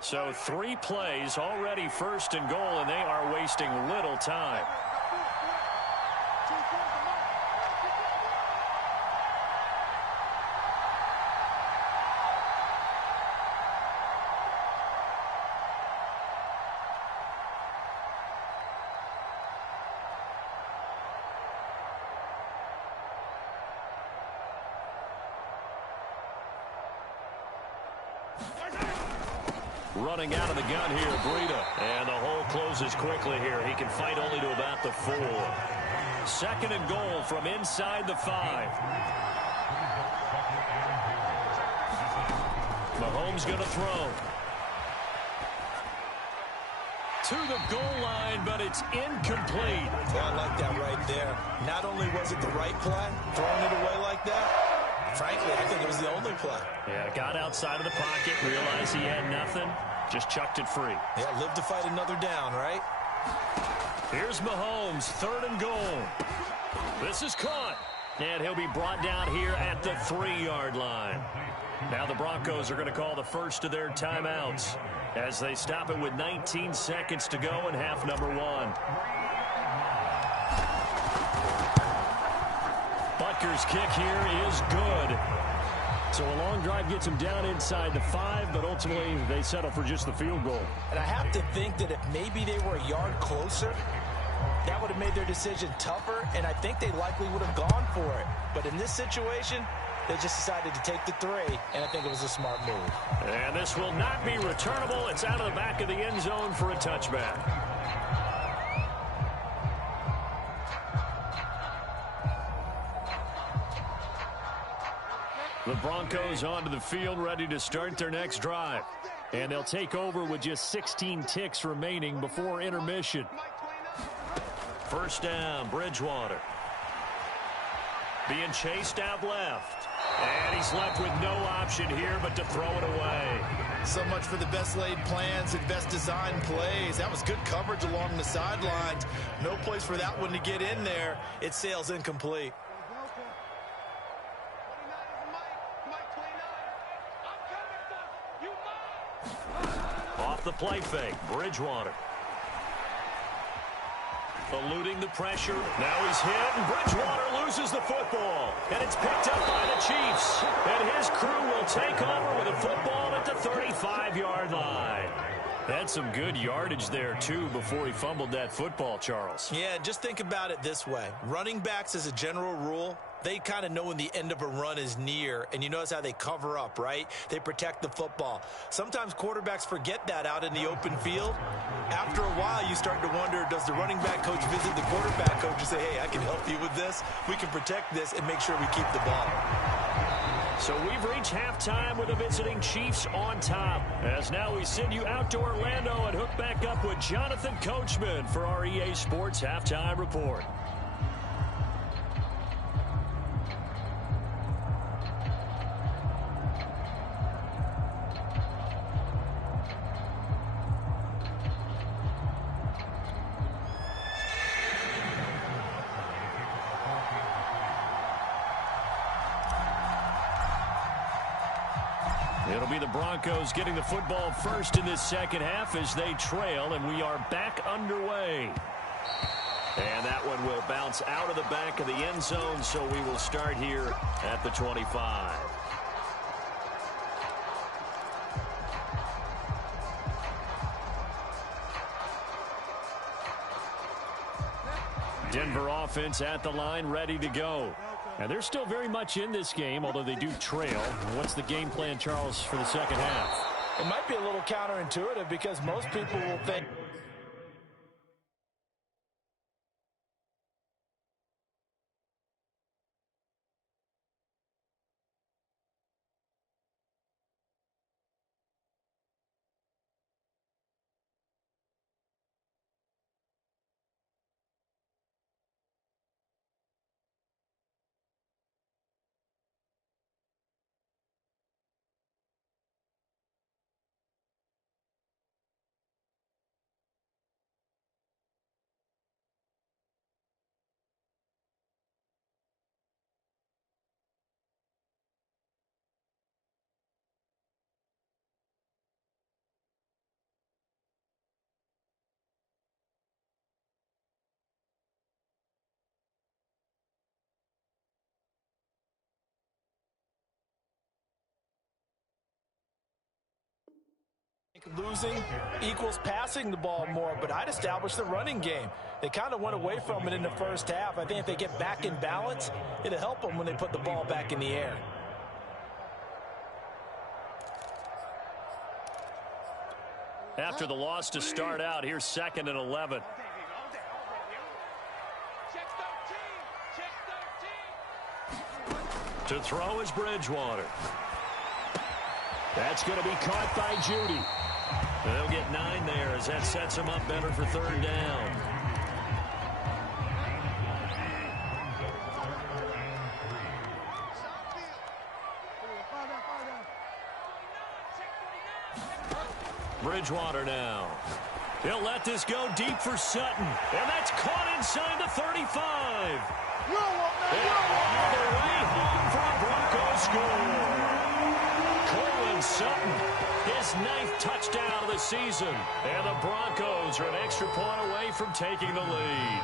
So 3 plays already, first and goal, and they are wasting little time. Running out of the gun here, Breida. And the hole closes quickly here. He can fight only to about the 4. Second and goal from inside the 5. Mahomes going to throw. To the goal line, but it's incomplete. Yeah, I like that right there. Not only was it the right play, throwing it away like that, frankly, I think it was the only play. Yeah, got outside of the pocket, realized he had nothing, just chucked it free. Yeah, live to fight another down, right? Here's Mahomes, third and goal. This is caught, and he'll be brought down here at the 3-yard line. Now the Broncos are going to call the first of their timeouts as they stop it with 19 seconds to go in half number 1. Butker's kick here is good. So a long drive gets him down inside the 5, but ultimately they settle for just the field goal. And I have to think that if maybe they were a yard closer, that would have made their decision tougher, and I think they likely would have gone for it. But in this situation, they just decided to take the 3, and I think it was a smart move. And this will not be returnable. It's out of the back of the end zone for a touchback. The Broncos onto the field, ready to start their next drive. And they'll take over with just 16 ticks remaining before intermission. First down, Bridgewater. Being chased out left. And he's left with no option here but to throw it away. So much for the best laid plans and best designed plays. That was good coverage along the sidelines. No place for that one to get in there. It sails incomplete. Off the play fake, Bridgewater. Eluding the pressure. Now he's hit, and Bridgewater loses the football. And it's picked up by the Chiefs. And his crew will take over with a football at the 35-yard line. Had some good yardage there, too, before he fumbled that football, Charles. Yeah, just think about it this way. Running backs, as a general rule, they kind of know when the end of a run is near, and you notice how they cover up, right? They protect the football. Sometimes quarterbacks forget that out in the open field. After a while, you start to wonder, does the running back coach visit the quarterback coach and say, hey, I can help you with this? We can protect this and make sure we keep the ball. So we've reached halftime with the visiting Chiefs on top. As now we send you out to Orlando and hook back up with Jonathan Coachman for our EA Sports Halftime Report. It'll be the Broncos getting the football first in this second half as they trail, and we are back underway. And that one will bounce out of the back of the end zone, so we will start here at the 25. Denver offense at the line, ready to go. And they're still very much in this game, although they do trail. What's the game plan, Charles, for the second half? It might be a little counterintuitive because most people will think losing equals passing the ball more, but I'd establish the running game. They kind of went away from it in the first half. I think if they get back in balance, it'll help them when they put the ball back in the air. After the loss to start out, here's 2nd and 11. To throw is Bridgewater. That's going to be caught by Judy. They'll get 9 there as that sets him up better for 3rd down. Bridgewater now. He'll let this go deep for Sutton. And that's caught inside the 35. And all the way home for a Broncos score. Cortland Sutton, his 9th touchdown of the season. And the Broncos are an extra point away from taking the lead.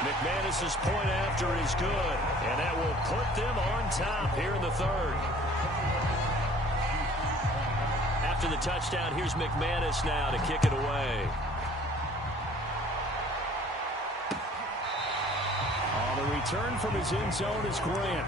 McManus's point after is good, and that will put them on top here in the 3rd. After the touchdown, here's McManus now to kick it away. On the return from his end zone is Grant.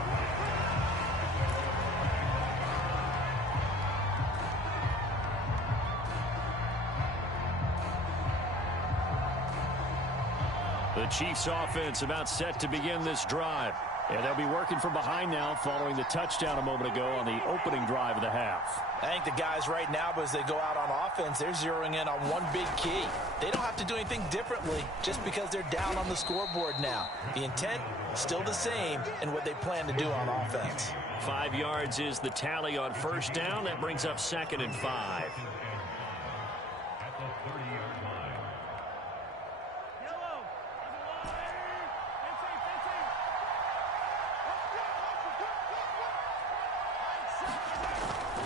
The Chiefs offense about set to begin this drive. And they'll be working from behind now following the touchdown a moment ago on the opening drive of the half. I think the guys right now, as they go out on offense, they're zeroing in on one big key. They don't have to do anything differently just because they're down on the scoreboard now. The intent, still the same in what they plan to do on offense. 5 yards is the tally on 1st down. That brings up 2nd and 5.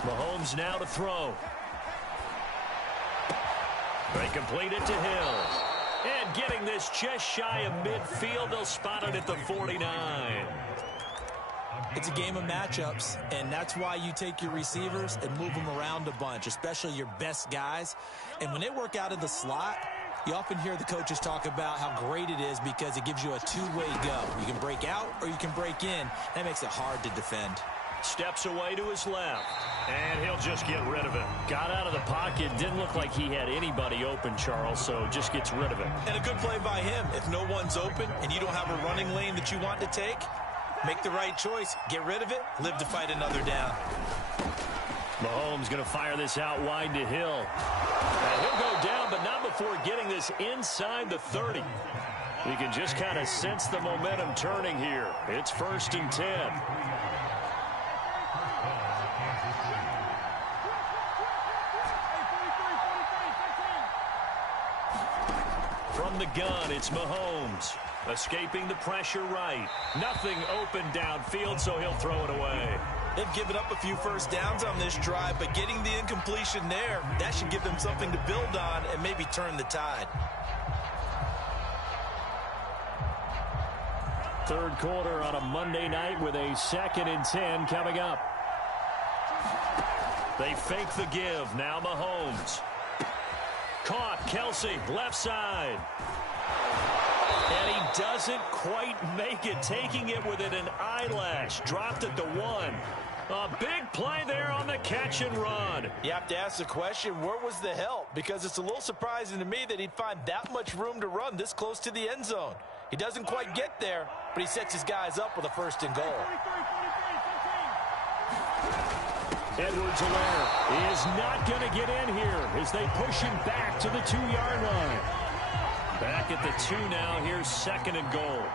Mahomes now to throw. They complete it to Hill. And getting this just shy of midfield, they'll spot it at the 49. It's a game of matchups, and that's why you take your receivers and move them around a bunch, especially your best guys. And when they work out of the slot, you often hear the coaches talk about how great it is because it gives you a two-way go. You can break out or you can break in. That makes it hard to defend. Steps away to his left, and he'll just get rid of it. Got out of the pocket. Didn't look like he had anybody open, Charles, so just gets rid of it. And a good play by him. If no one's open and you don't have a running lane that you want to take, make the right choice. Get rid of it. Live to fight another down. Mahomes going to fire this out wide to Hill. And he'll go down, but not before getting this inside the 30. You can just kind of sense the momentum turning here. It's 1st and 10. From the gun, it's Mahomes. Escaping the pressure right. Nothing open downfield, so he'll throw it away. They've given up a few first downs on this drive, but getting the incompletion there, that should give them something to build on and maybe turn the tide. 3rd quarter on a Monday night with a 2nd and 10 coming up. They fake the give. Now Mahomes. Caught. Kelsey, left side. And he doesn't quite make it. Taking it within an eyelash. Dropped at the 1. A big play there on the catch and run. You have to ask the question, where was the help? Because it's a little surprising to me that he'd find that much room to run this close to the end zone. He doesn't quite get there, but he sets his guys up with a 1st and goal. Edwards-Helaire is not going to get in here as they push him back to the 2-yard line. Back at the 2 now. Here's 2nd and goal.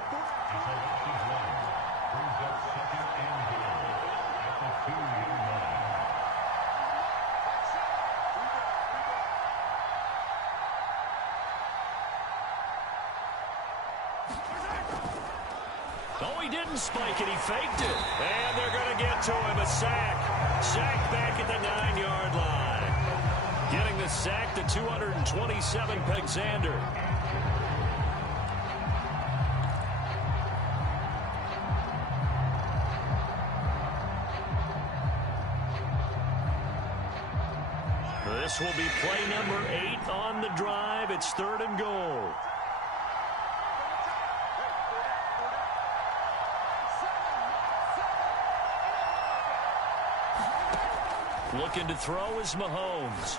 Oh, he didn't spike it. He faked it. And they're going to get to him. A sack. Sack back at the 9-yard line. Getting the sack to 227, Pegzander. This will be play number 8 on the drive. It's 3rd and goal. Looking to throw is Mahomes.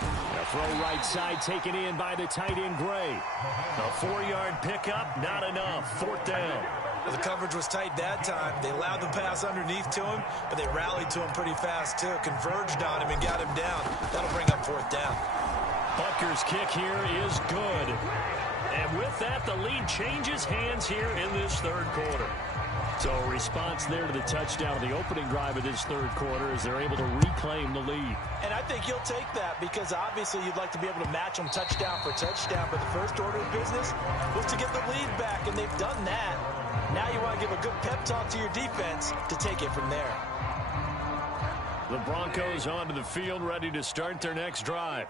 A throw right side taken in by the tight end Gray. A 4-yard pickup, not enough. 4th down. The coverage was tight that time. They allowed the pass underneath to him, but they rallied to him pretty fast, too. Converged on him and got him down. That'll bring up 4th down. Butker's kick here is good. And with that, the lead changes hands here in this 3rd quarter. So a response there to the touchdown of the opening drive of this 3rd quarter as they're able to reclaim the lead. And I think you'll take that because obviously you'd like to be able to match them touchdown for touchdown, but the first order of business was to get the lead back, and they've done that. Now you want to give a good pep talk to your defense to take it from there. The Broncos onto the field, ready to start their next drive.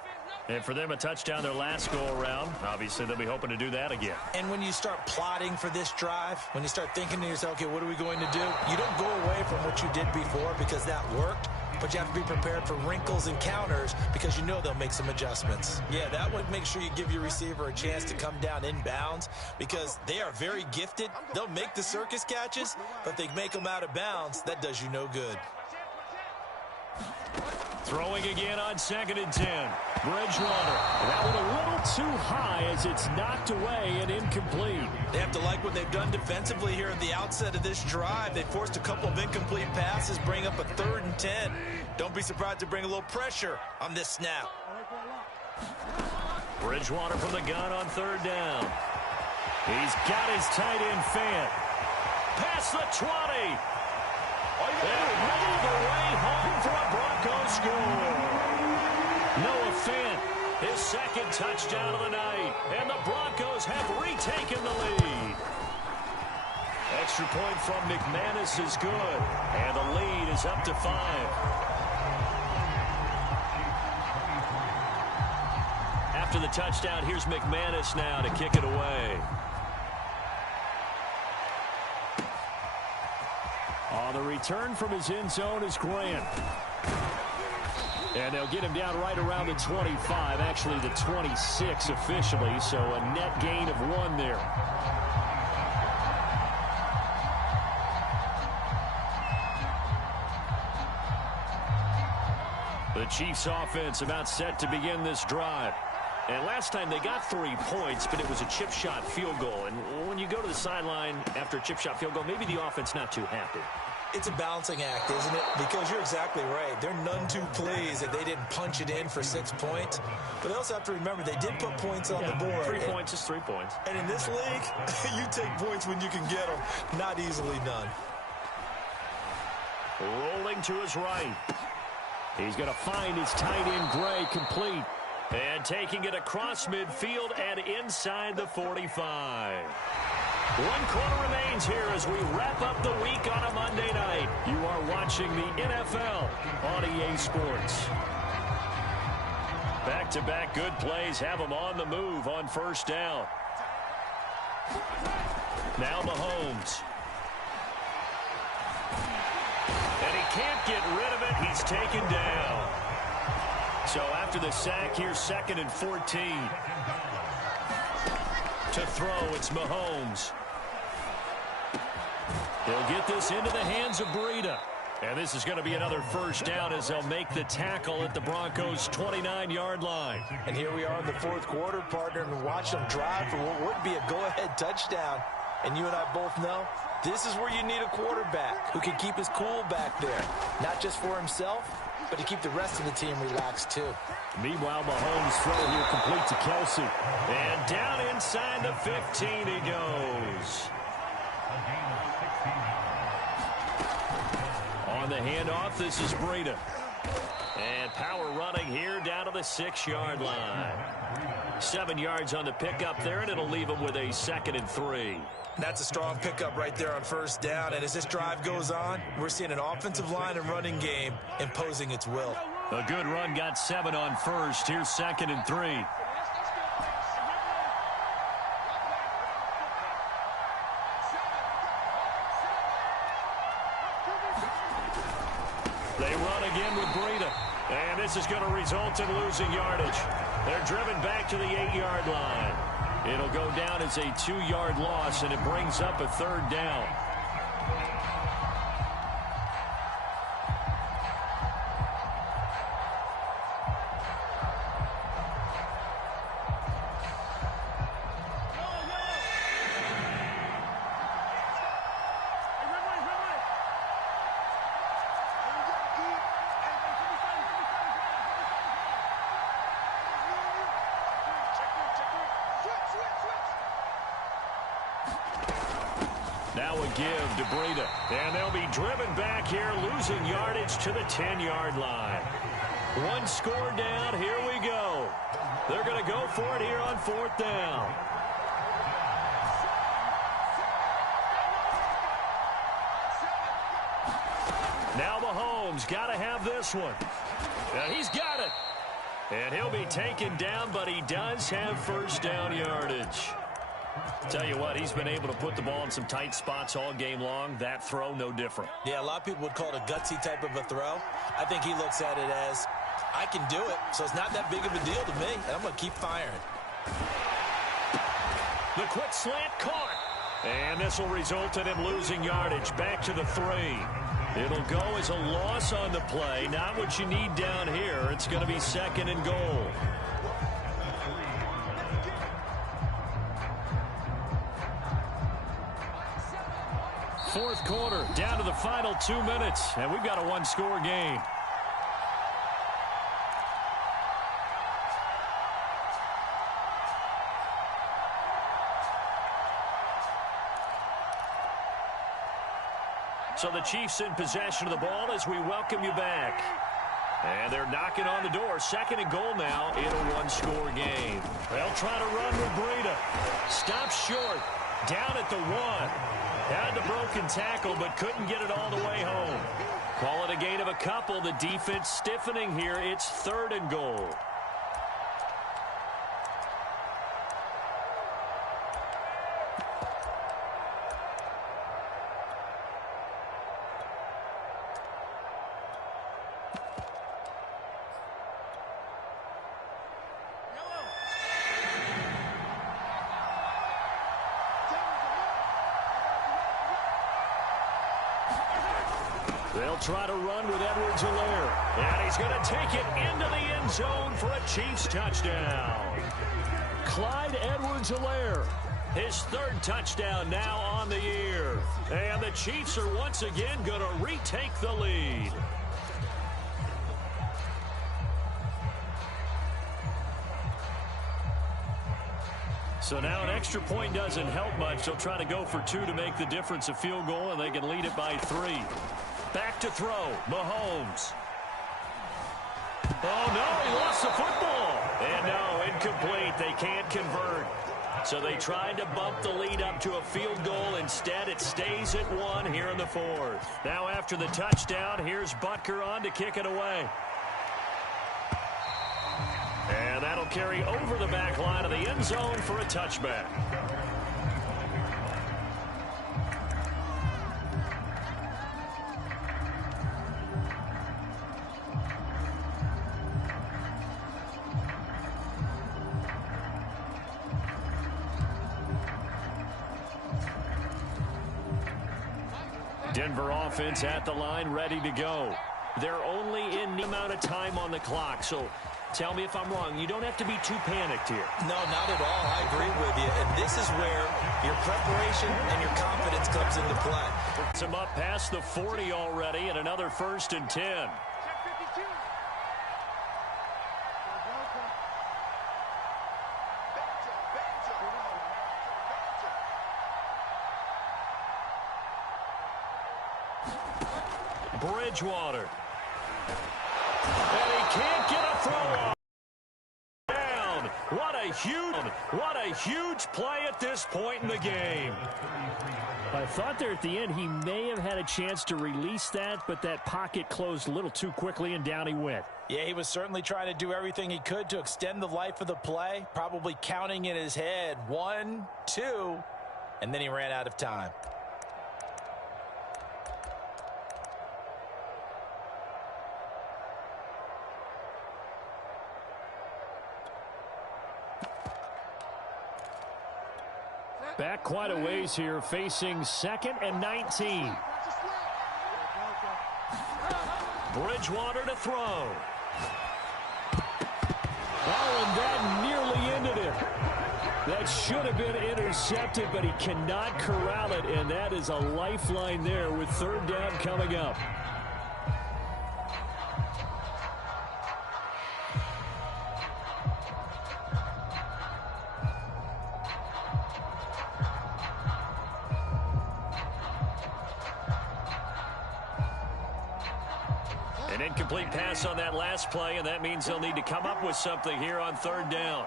And for them, a touchdown their last go-around. Obviously, they'll be hoping to do that again. And when you start plotting for this drive, when you start thinking to yourself, okay, what are we going to do? You don't go away from what you did before because that worked, but you have to be prepared for wrinkles and counters because you know they'll make some adjustments. Yeah, that would make sure you give your receiver a chance to come down inbounds because they are very gifted. They'll make the circus catches, but if they make them out of bounds, that does you no good. Throwing again on 2nd and 10. Bridgewater. That one a little too high as it's knocked away and incomplete. They have to like what they've done defensively here at the outset of this drive. They forced a couple of incomplete passes, bring up a 3rd and 10. Don't be surprised to bring a little pressure on this snap. Bridgewater from the gun on 3rd down. He's got his tight end Fant. Past the 20. And rolled away home for a Broncos score. Noah Fant, his 2nd touchdown of the night. And the Broncos have retaken the lead. Extra point from McManus is good. And the lead is up to 5. After the touchdown, here's McManus now to kick it away. On the return from his end zone is Grant. And they'll get him down right around the 25, actually the 26 officially, so a net gain of 1 there. The Chiefs offense about set to begin this drive. And last time they got 3 points, but it was a chip shot field goal. And when you go to the sideline after a chip shot field goal, maybe the offense not too happy. It's a balancing act, isn't it? Because you're exactly right. They're none too pleased that they didn't punch it in for 6 points. But they also have to remember they did put points on the board. 3 points is 3 points. And in this league, you take points when you can get them. Not easily done. Rolling to his right. He's going to find his tight end Gray complete. And taking it across midfield and inside the 45. 1 quarter remains here as we wrap up the week on a Monday night. You are watching the NFL on EA Sports. Back-to-back good plays have them on the move on 1st down. Now Mahomes. And he can't get rid of it. He's taken down. So after the sack, here's 2nd and 14. To throw, it's Mahomes. He'll get this into the hands of Breida. And this is going to be another 1st down as they'll make the tackle at the Broncos' 29-yard line. And here we are in the 4th quarter, partner, and watch them drive for what would be a go-ahead touchdown. And you and I both know this is where you need a quarterback who can keep his cool back there. Not just for himself, but to keep the rest of the team relaxed, too. Meanwhile, Mahomes' throw here complete to Kelsey. And down inside the 15 he goes. On the handoff, this is Breida. And power running here down to the 6-yard line. 7 yards on the pickup there, and it'll leave him with a 2nd and 3. That's a strong pickup right there on 1st down. And as this drive goes on, we're seeing an offensive line and running game imposing its will. A good run got 7 on 1st. Here's 2nd and 3. They run again with Breida. And this is going to result in losing yardage. They're driven back to the 8-yard line. It'll go down as a 2-yard loss, and it brings up a 3rd down. Now a give to Breida. And they'll be driven back here, losing yardage to the 10-yard line. 1 score down. Here we go. They're going to go for it here on 4th down. Now Mahomes got to have this one. And he's got it. And he'll be taken down, but he does have 1st down yardage. Tell you what, he's been able to put the ball in some tight spots all game long. That throw, no different. Yeah, a lot of people would call it a gutsy type of a throw. I think he looks at it as, I can do it, so it's not that big of a deal to me, and I'm going to keep firing. The quick slant caught. And this will result in him losing yardage back to the 3. It'll go as a loss on the play. Not what you need down here. It's going to be 2nd and goal. Fourth quarter, down to the final 2 minutes, and we've got a 1-score game. So the Chiefs in possession of the ball as we welcome you back. And they're knocking on the door. 2nd and goal now in a 1-score game. They'll try to run with Breida. Stop short. Down at the 1. Had the broken tackle, but couldn't get it all the way home. Call it a gain of a couple. The defense stiffening here. It's 3rd and goal. They'll try to run with Edwards-Helaire. And he's going to take it into the end zone for a Chiefs touchdown. Clyde Edwards-Helaire, his 3rd touchdown now on the year. And the Chiefs are once again going to retake the lead. So now an extra point doesn't help much. They'll try to go for 2 to make the difference a field goal, and they can lead it by 3. Back to throw, Mahomes. Oh, no, he lost the football. And no, incomplete. They can't convert. So they tried to bump the lead up to a field goal. Instead, it stays at 1 here in the 4th. Now after the touchdown, here's Butker on to kick it away. And that'll carry over the back line of the end zone for a touchback. Denver offense at the line, ready to go. They're only in the amount of time on the clock, so tell me if I'm wrong. You don't have to be too panicked here. No, not at all. I agree with you. And this is where your preparation and your confidence comes into play. Puts him up past the 40 already, and another 1st and 10. Bridgewater. And he can't get a throw off. Down. What a huge play at this point in the game. I thought there at the end he may have had a chance to release that, but that pocket closed a little too quickly, and down he went. Yeah, he was certainly trying to do everything he could to extend the life of the play, probably counting in his head 1, 2, and then he ran out of time. Back quite a ways here, facing 2nd and 19. Bridgewater to throw. Oh, and that nearly ended it. That should have been intercepted, but he cannot corral it, and that is a lifeline there with 3rd down coming up. An incomplete pass on that last play, and that means they'll need to come up with something here on 3rd down.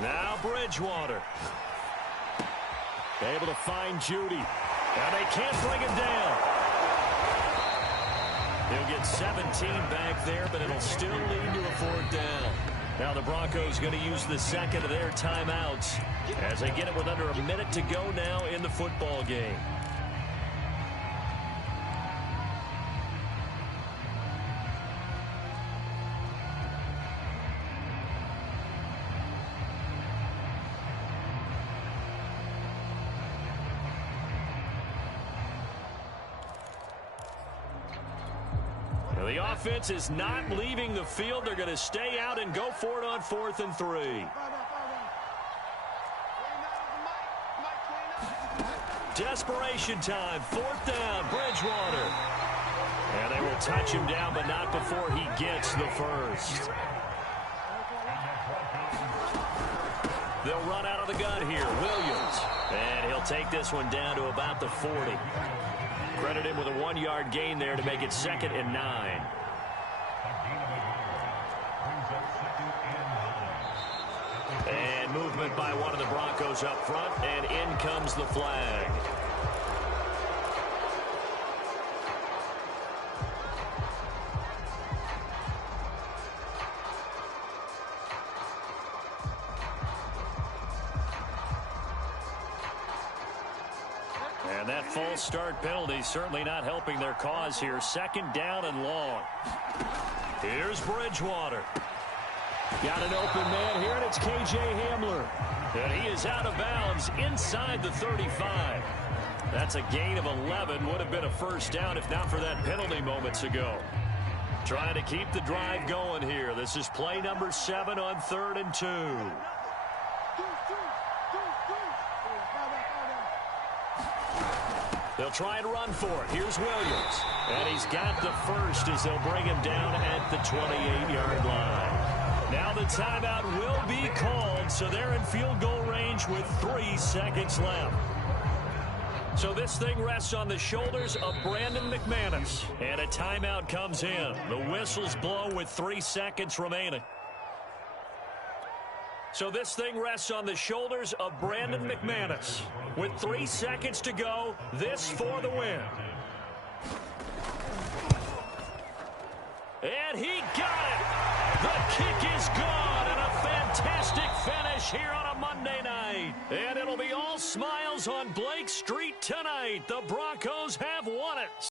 Now Bridgewater. Able to find Judy. And they can't bring him down. He'll get 17 back there, but it'll still lead to a 4th down. Now the Broncos going to use the 2nd of their timeouts as they get it with under a minute to go now in the football game. The offense is not leaving the field. They're going to stay out and go for it on 4th and 3. Desperation time. 4th down. Bridgewater. And they will touch him down, but not before he gets the first. They'll run out of the gun here. Williams. And he'll take this one down to about the 40. Credit him with a 1-yard gain there to make it 2nd and 9. And movement by one of the Broncos up front, and in comes the flag. And that false start penalty certainly not helping their cause here. 2nd down and long. Here's Bridgewater. Got an open man here, and it's K.J. Hamler. And he is out of bounds inside the 35. That's a gain of 11. Would have been a 1st down if not for that penalty moments ago. Trying to keep the drive going here. This is play number 7 on 3rd and 2. They'll try and run for it. Here's Williams. And he's got the first as they'll bring him down at the 28-yard line. Now the timeout will be called, so they're in field goal range with 3 seconds left. So this thing rests on the shoulders of Brandon McManus. And a timeout comes in. The whistles blow with 3 seconds remaining. So this thing rests on the shoulders of Brandon McManus. With 3 seconds to go, this for the win. And he got it. The kick is gone, and a fantastic finish here on a Monday night. And it'll be all smiles on Blake Street tonight. The Broncos have won it.